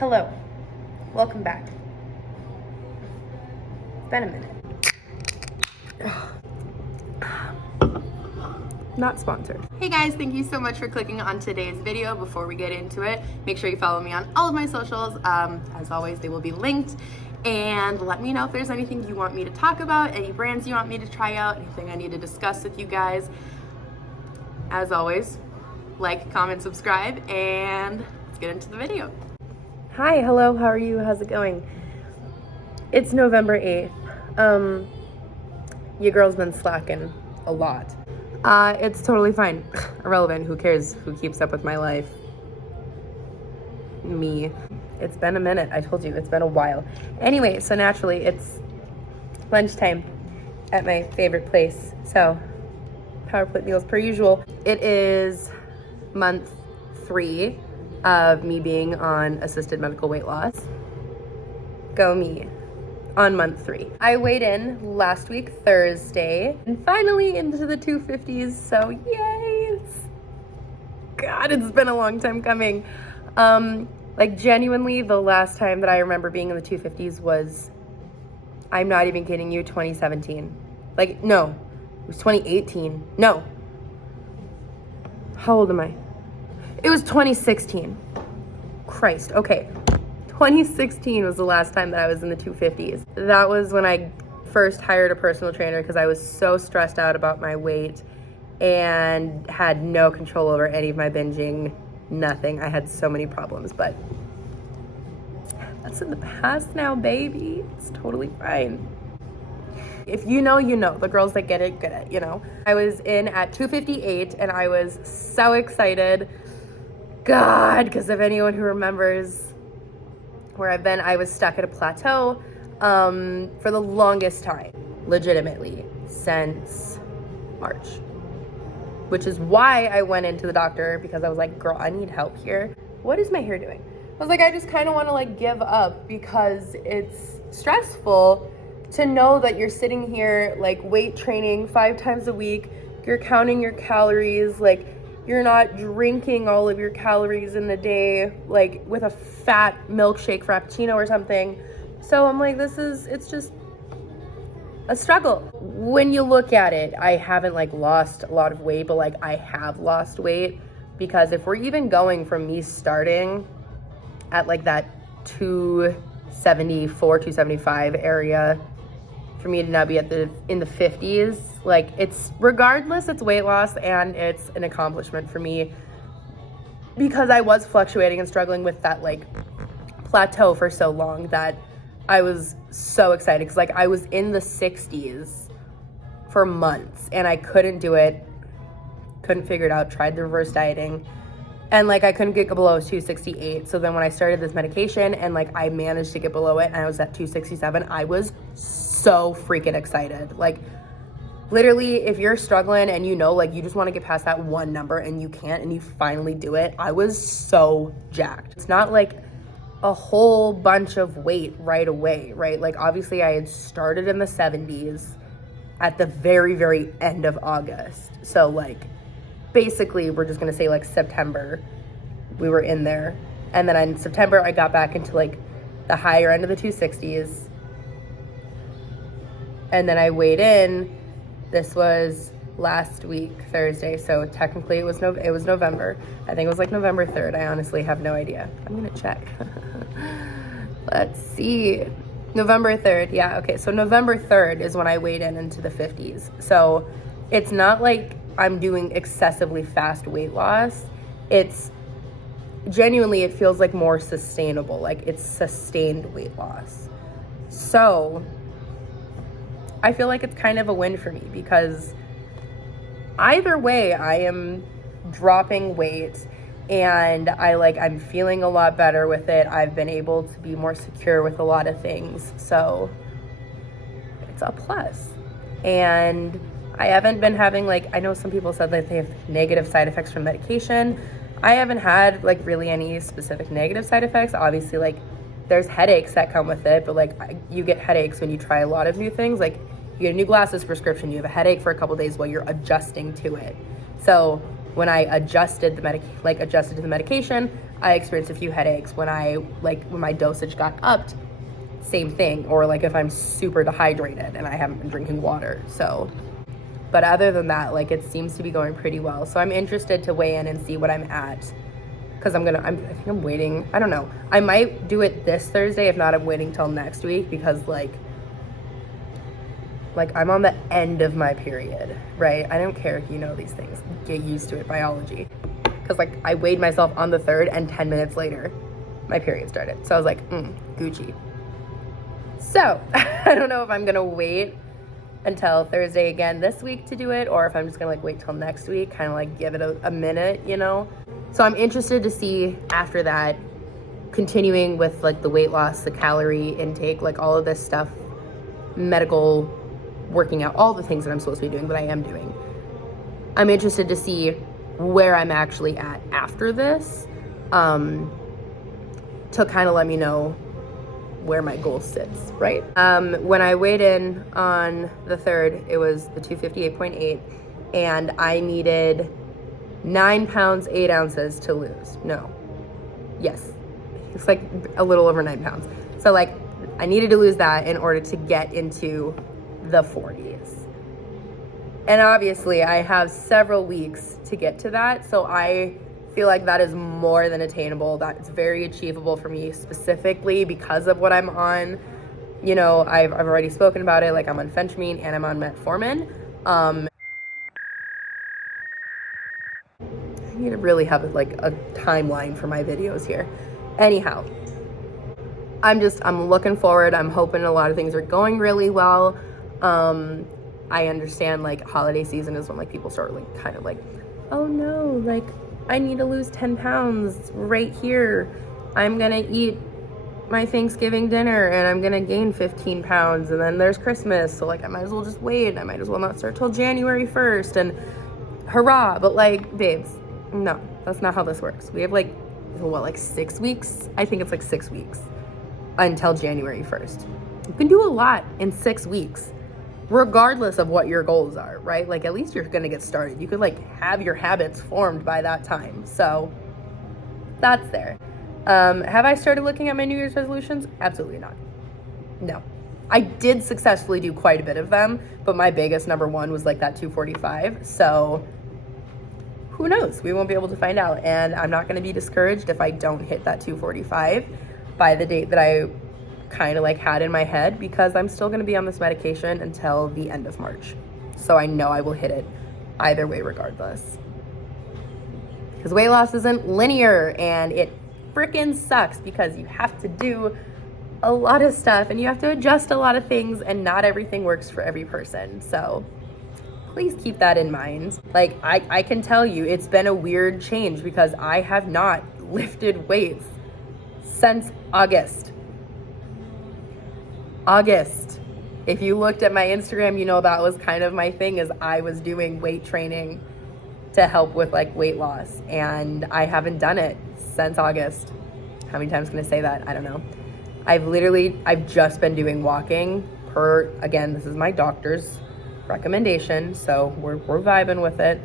Hello, welcome back. It's been a minute. Not sponsored. Hey guys, thank you so much for clicking on today's video. Before we get into it, make sure you follow me on all of my socials. As always, they will be linked. And let me know if there's anything you want me to talk about, any brands you want me to try out, anything I need to discuss with you guys. As always, like, comment, subscribe, and let's get into the video. Hi, hello, how are you? How's it going? It's November 8th. Your girl's been slacking a lot. It's totally fine. Irrelevant, who cares who keeps up with my life? Me. It's been a minute, I told you, it's been a while. Anyway, so naturally, it's lunchtime at my favorite place. So, power plate meals per usual. It is month 3 of me being on assisted medical weight loss. Go me. On month 3. I weighed in last week, Thursday, and finally into the 250s, so yay! God, it's been a long time coming. Like genuinely, the last time that I remember being in the 250s was, I'm not even kidding you, 2017. Like, no, it was 2018. No. How old am I? It was 2016. Christ, okay. 2016 was the last time that I was in the 250s. That was when I first hired a personal trainer because I was so stressed out about my weight and had no control over any of my binging, nothing. I had so many problems, but that's in the past now, baby. It's totally fine. If you know, you know. The girls that get it, you know. I was in at 258 and I was so excited. God, because if anyone who remembers where I've been, I was stuck at a plateau for the longest time, legitimately, since March. Which is why I went into the doctor, because I was like, girl, I need help here. What is my hair doing? I was like, I just kind of want to like give up because it's stressful to know that you're sitting here like weight training 5 times a week, you're counting your calories, like you're not drinking all of your calories in the day, like with a fat milkshake frappuccino or something. So I'm like, it's just a struggle. When you look at it, I haven't like lost a lot of weight, but like I have lost weight, because if we're even going from me starting at like that 274, 275 area, for me to now be in the 50s, like it's, regardless, it's weight loss and it's an accomplishment for me, because I was fluctuating and struggling with that like plateau for so long that I was so excited, because like I was in the 60s for months and I couldn't do it, couldn't figure it out, tried the reverse dieting, and like I couldn't get below 268. So then when I started this medication and like I managed to get below it and I was at 267, I was so freaking excited. Like literally, if you're struggling and you know, like you just want to get past that one number and you can't, and you finally do it, I was so jacked. It's not like a whole bunch of weight right away, right? Like obviously I had started in the 70s at the very, very end of August. So like basically we're just gonna say like September, we were in there. And then in September, I got back into like the higher end of the 260s. And then I weighed in, this was last week, Thursday. So technically it was November. I think it was like November 3rd. I honestly have no idea. I'm gonna check. Let's see. November 3rd, yeah, okay. So November 3rd is when I weighed in into the 50s. So it's not like I'm doing excessively fast weight loss. It's genuinely, it feels like more sustainable, like it's sustained weight loss. So I feel like it's kind of a win for me, because either way I am dropping weight and I'm feeling a lot better with it. I've been able to be more secure with a lot of things. So it's a plus. And I haven't been having I know some people said that they have negative side effects from medication. I haven't had really any specific negative side effects. Obviously there's headaches that come with it, but you get headaches when you try a lot of new things. You get a new glasses prescription, you have a headache for a couple days while you're adjusting to it. So when I adjusted to the medication, I experienced a few headaches when when my dosage got upped, same thing. Or like if I'm super dehydrated and I haven't been drinking water. So, but other than that, like it seems to be going pretty well. So I'm interested to weigh in and see what I'm at. Cause I think I'm waiting. I don't know. I might do it this Thursday. If not, I'm waiting till next week because like I'm on the end of my period, right? I don't care if you know these things. Get used to it, biology. Cause like I weighed myself on the 3rd and 10 minutes later, my period started. So I was like, Gucci. So I don't know if I'm gonna wait until Thursday again this week to do it, or if I'm just gonna like wait till next week, kind of like give it a minute, you know? So I'm interested to see after that, continuing with like the weight loss, the calorie intake, like all of this stuff, medical, working out, all the things that I'm supposed to be doing, but I am doing. I'm interested to see where I'm actually at after this, to kind of let me know where my goal sits, right? When I weighed in on the 3rd, it was the 258.8, and I needed 9 pounds, 8 ounces to lose. Yes. It's like a little over 9 pounds. So like I needed to lose that in order to get into the 40s. And obviously I have several weeks to get to that. So I feel like that is more than attainable. That's very achievable for me specifically because of what I'm on. You know, I've already spoken about it. Like I'm on phentermine and I'm on metformin. I need to really have like a timeline for my videos here. Anyhow, I'm looking forward. I'm hoping a lot of things are going really well. I understand like holiday season is when like people start like kind of like, oh no, like I need to lose 10 pounds right here. I'm gonna eat my Thanksgiving dinner and I'm gonna gain 15 pounds and then there's Christmas. So like I might as well just wait. I might as well not start till January 1st and hurrah. But like, babes, no, that's not how this works. We have like 6 weeks? I think it's like 6 weeks until January 1st. You can do a lot in 6 weeks, regardless of what your goals are, right? Like at least you're gonna get started. You could like have your habits formed by that time. So that's there. Have I started looking at my New Year's resolutions? Absolutely not. No. I did successfully do quite a bit of them, but my biggest number one was like that 245. So who knows? We won't be able to find out. And I'm not going to be discouraged if I don't hit that 245 by the date that I kind of like had in my head, because I'm still going to be on this medication until the end of March. So I know I will hit it either way regardless. Because weight loss isn't linear and it freaking sucks because you have to do a lot of stuff and you have to adjust a lot of things and not everything works for every person. So please keep that in mind. Like I can tell you it's been a weird change because I have not lifted weights since August. If you looked at my Instagram, you know that was kind of my thing, is I was doing weight training to help with like weight loss, and I haven't done it since August. How many times can I say that? I don't know. I've just been doing walking again, this is my doctor's recommendation, so we're vibing with it.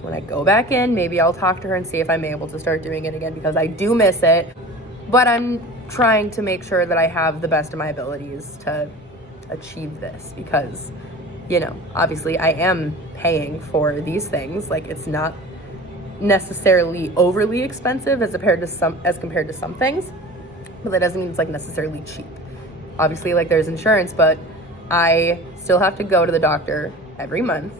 When I go back in, maybe I'll talk to her and see if I'm able to start doing it again, because I do miss it, but I'm trying to make sure that I have the best of my abilities to achieve this, because, you know, obviously I am paying for these things. Like it's not necessarily overly expensive as compared to some things, but that doesn't mean it's like necessarily cheap. Obviously, like there's insurance, but I still have to go to the doctor every month.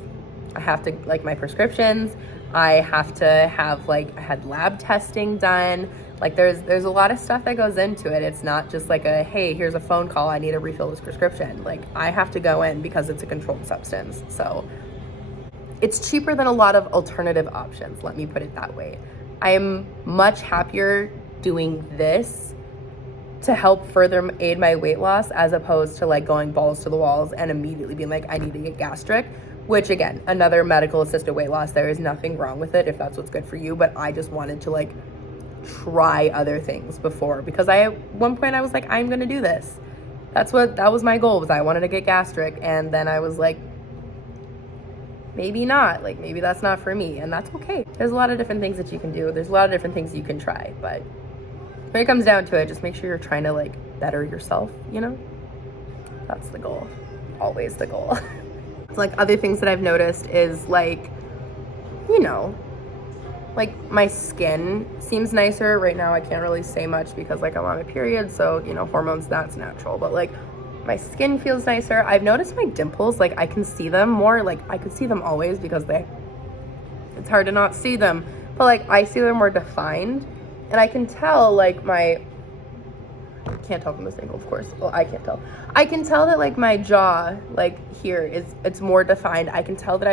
I have to, like, my prescriptions, I have to have, like, I had lab testing done. Like there's a lot of stuff that goes into it. It's not just like a, hey, here's a phone call, I need to refill this prescription. Like I have to go in because it's a controlled substance. So it's cheaper than a lot of alternative options, let me put it that way. I am much happier doing this to help further aid my weight loss, as opposed to like going balls to the walls and immediately being like, I need to get gastric, which again, another medical assisted weight loss. There is nothing wrong with it if that's what's good for you, but I just wanted to like try other things before, because at one point I was like, I'm gonna do this. That was my goal, was I wanted to get gastric, and then I was like, maybe not. Like, maybe that's not for me, and that's okay. There's a lot of different things that you can do. There's a lot of different things you can try, but when it comes down to it, just make sure you're trying to like better yourself, you know? That's the goal. Always the goal. Like, other things that I've noticed is like, you know, like my skin seems nicer right now. I can't really say much because like I'm on my period, so you know, hormones, that's natural, but like my skin feels nicer. I've noticed my dimples, like I can see them more. Like I could see them always because it's hard to not see them, but like I see them more defined, and I can tell like I can't tell from this angle, of course. Well, I can't tell. I can tell that like my jaw, like here, it's more defined. I can tell that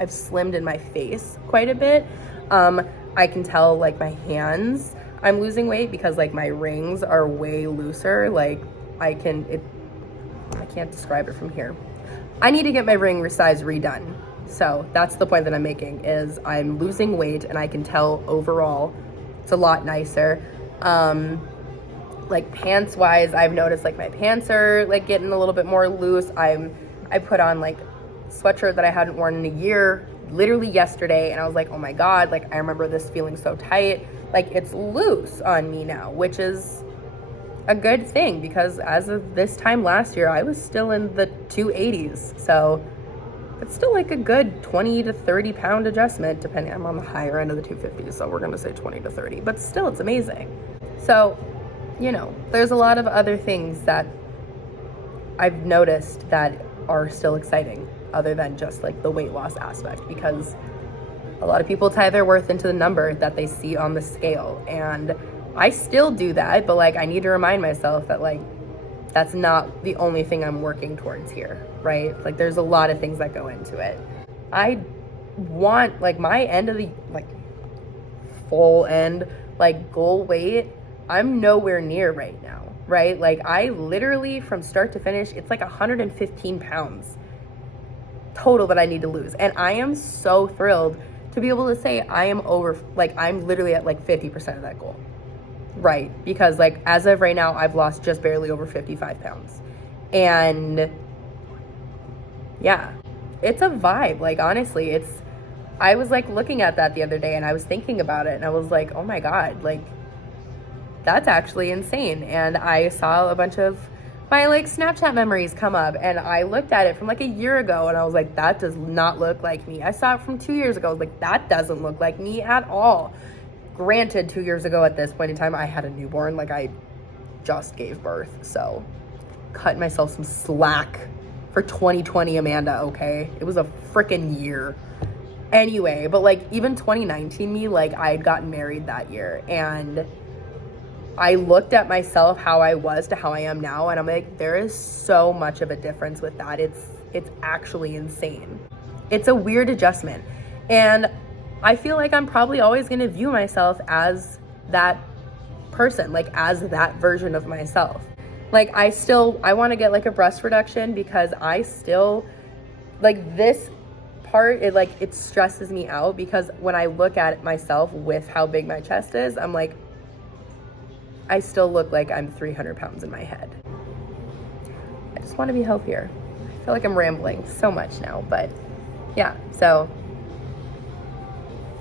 I've slimmed in my face quite a bit. I can tell like my hands, I'm losing weight because like my rings are way looser. Like I can't describe it from here. I need to get my ring size redone. So that's the point that I'm making, is I'm losing weight and I can tell overall it's a lot nicer. Like pants wise, I've noticed like my pants are like getting a little bit more loose. I put on like sweatshirt that I hadn't worn in a year literally yesterday, and I was like, oh my god, like I remember this feeling so tight. Like it's loose on me now, which is a good thing because as of this time last year I was still in the 280s, so it's still like a good 20 to 30 pound adjustment, depending. I'm on the higher end of the 250s, so we're gonna say 20 to 30, but still it's amazing. So you know, there's a lot of other things that I've noticed that are still exciting other than just like the weight loss aspect, because a lot of people tie their worth into the number that they see on the scale, and I still do that, but like I need to remind myself that like that's not the only thing I'm working towards here, right? Like there's a lot of things that go into it. I want like my end of the like full end like goal weight, I'm nowhere near right now, right? Like I literally from start to finish, it's like 115 pounds total that I need to lose. And I am so thrilled to be able to say I am over, like I'm literally at like 50% of that goal, right? Because like as of right now, I've lost just barely over 55 pounds. And yeah, it's a vibe. Like honestly, I was like looking at that the other day and I was thinking about it and I was like, oh my God, like that's actually insane. And I saw a bunch of my like Snapchat memories come up and I looked at it from like a year ago and I was like, that does not look like me. I saw it from 2 years ago. I was like, that doesn't look like me at all. Granted, 2 years ago at this point in time, I had a newborn. Like I just gave birth. So cut myself some slack for 2020, Amanda, okay? It was a freaking year. Anyway, but like even 2019 me, like I had gotten married that year and I looked at myself, how I was to how I am now, and I'm like, there is so much of a difference with that. It's actually insane. It's a weird adjustment. And I feel like I'm probably always going to view myself as that person, like as that version of myself. Like I want to get like a breast reduction because I still, like this part, it stresses me out because when I look at myself with how big my chest is, I'm like, I still look like I'm 300 pounds in my head. I just want to be healthier. I feel like I'm rambling so much now, but yeah, so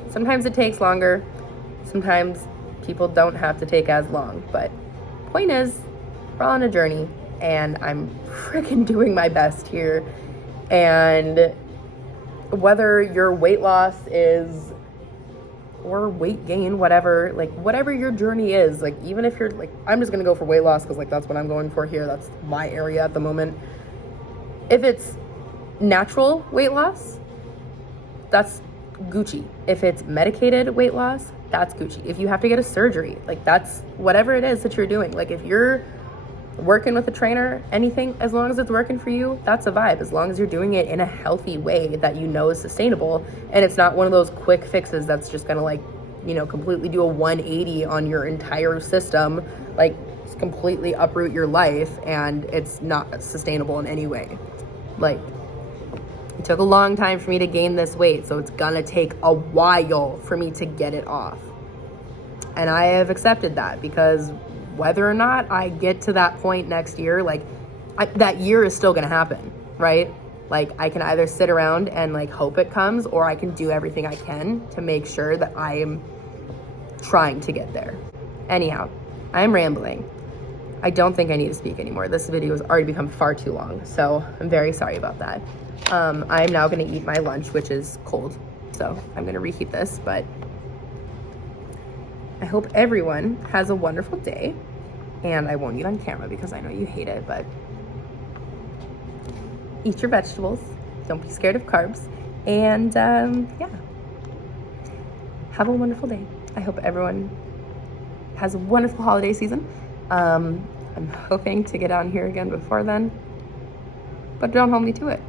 sometimes it takes longer. Sometimes people don't have to take as long, but point is, we're all on a journey and I'm freaking doing my best here. And whether your weight loss is or weight gain, whatever, like whatever your journey is, like even if you're like, I'm just gonna go for weight loss because like that's what I'm going for here, that's my area at the moment. If it's natural weight loss, that's Gucci. If it's medicated weight loss, that's Gucci. If you have to get a surgery, like that's whatever it is that you're doing. Like if you're working with a trainer, anything, as long as it's working for you, that's a vibe. As long as you're doing it in a healthy way that you know is sustainable and it's not one of those quick fixes that's just gonna like, you know, completely do a 180 on your entire system, like just completely uproot your life and it's not sustainable in any way. Like it took a long time for me to gain this weight, so it's gonna take a while for me to get it off. And I have accepted that because whether or not I get to that point next year, like that year is still gonna happen, right? Like, I can either sit around and like hope it comes, or I can do everything I can to make sure that I am trying to get there. Anyhow, I'm rambling. I don't think I need to speak anymore. This video has already become far too long, so I'm very sorry about that. I'm now gonna eat my lunch, which is cold, so I'm gonna reheat this, but I hope everyone has a wonderful day, and I won't eat on camera because I know you hate it, but eat your vegetables, don't be scared of carbs, and yeah, have a wonderful day. I hope everyone has a wonderful holiday season. I'm hoping to get on here again before then, but don't hold me to it.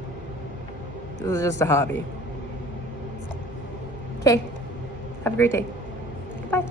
This is just a hobby. Okay, have a great day. Goodbye.